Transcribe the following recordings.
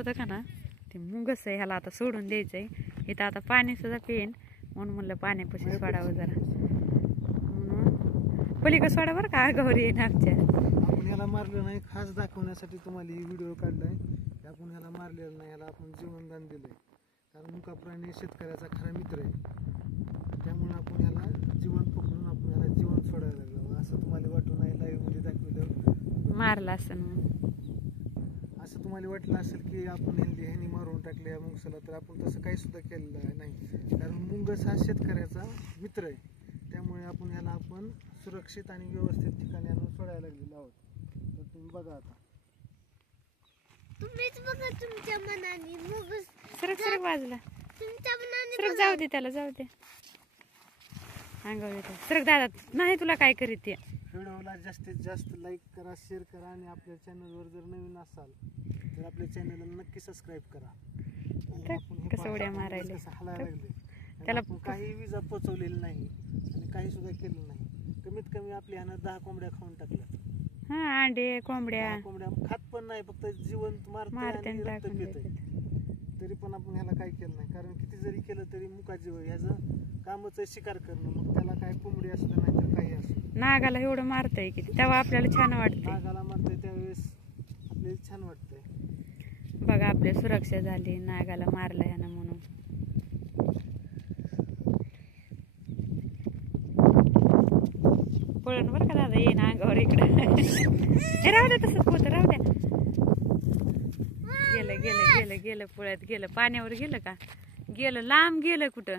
होतं का ना ते मुंगस आहे, ह्याला आता सोडून द्यायचंय. इथं आता पाणी सुद्धा पिईन म्हणून म्हणलं पाण्यापाशी सोडावं जरा, म्हणून पलीकडे सोडा बरं का गौरी येईन आमच्या. आपण ह्याला मारलं नाही, खास दाखवण्यासाठी तुम्हाला ही व्हिडिओ काढलाय. आपण ह्याला मारलेलं नाही, ह्याला आपण जीवनदान दिलंय. कारण मुका प्राणी शेतकऱ्याचा खरा मित्र आहे. त्यामुळे आपण ह्याला जीवन पकडून आपण ह्याला जीवन सोडायला लागलो. असं तुम्हाला वाटू नाही लाईव्ह मध्ये दाखवलं मारला असं, असं तुम्हाला वाटलं असेल की आपण ह्यांनी मारून टाकले या मुंगसाला, तर आपण तसं काही सुद्धा केलेलं नाही. कारण मुंगस हा शेतकऱ्याचा मित्र आहे. त्यामुळे आपण ह्याला आपण सुरक्षित आणि व्यवस्थित ठिकाणी आणून सोडायला लागलेलो आहोत. तर तुम्ही बघा आता, तुम्हीच बघा तुमच्या मनाने. मुंगस सरक सरक बाजूला, तुमच्या मनाने सरक जाऊ दे त्याला, जाऊ दे अंगावर येतो. सरक दादा, नाही तुला काय करीत ते. व्हिडिओला जास्तीत जास्त लाईक करा, शेअर करा आणि आपल्या चॅनलवर जर नवीन असाल तर आपल्या चॅनलला नक्की सबस्क्राईब करा. आणि आपण हे कसं उड्या मारायले, कसं हलायला लागले, त्याला आपण काही विजा पोचवलेली नाही आणि काही सुद्धा केलं नाही. कमीत कमी आपल्या ह्यानं 10 कोंबड्या खाऊन टाकल्या. हा, अंडे कोंबड्या कोंबड्या खात पण नाही, फक्त जिवंत मारते आणि रक्त पितंय. तरी पण आपण ह्याला काही केलं नाही. कारण किती जरी केलं तरी मुका जीव ह्याचं कामच आहे शिकार करणं. मग त्याला काय कोंबडी असू नाही तर काही असू. नागाला एवढं मारतंय की तेव्हा आपल्याला छान वाटतंय. नागाला मारतंय त्यावेळेस आपल्याला छान वाटतंय. बघा आपली सुरक्षा झाली नागाला मारला यानं म्हणून. पळण बरं का दादा, येईन अंगावर इकडं. राहू द्या तसंच पोत, राहू द्या. गेलं गेलं गेलं गेलं पळत गेलं, पाण्यावर गेलं का, गेलं लांब गेलं, कुठं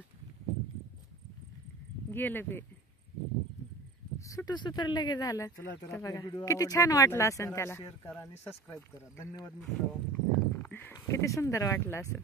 गेलं बे, सुटू सुतर लगे झालं. चला तर बघा आपला व्हिडिओ किती आवडला छान तर वाटलं like असेल करा, त्याला, शेअर करा आणि सबस्क्राईब करा. धन्यवाद मित्रांनो. किती सुंदर वाटलं असेल.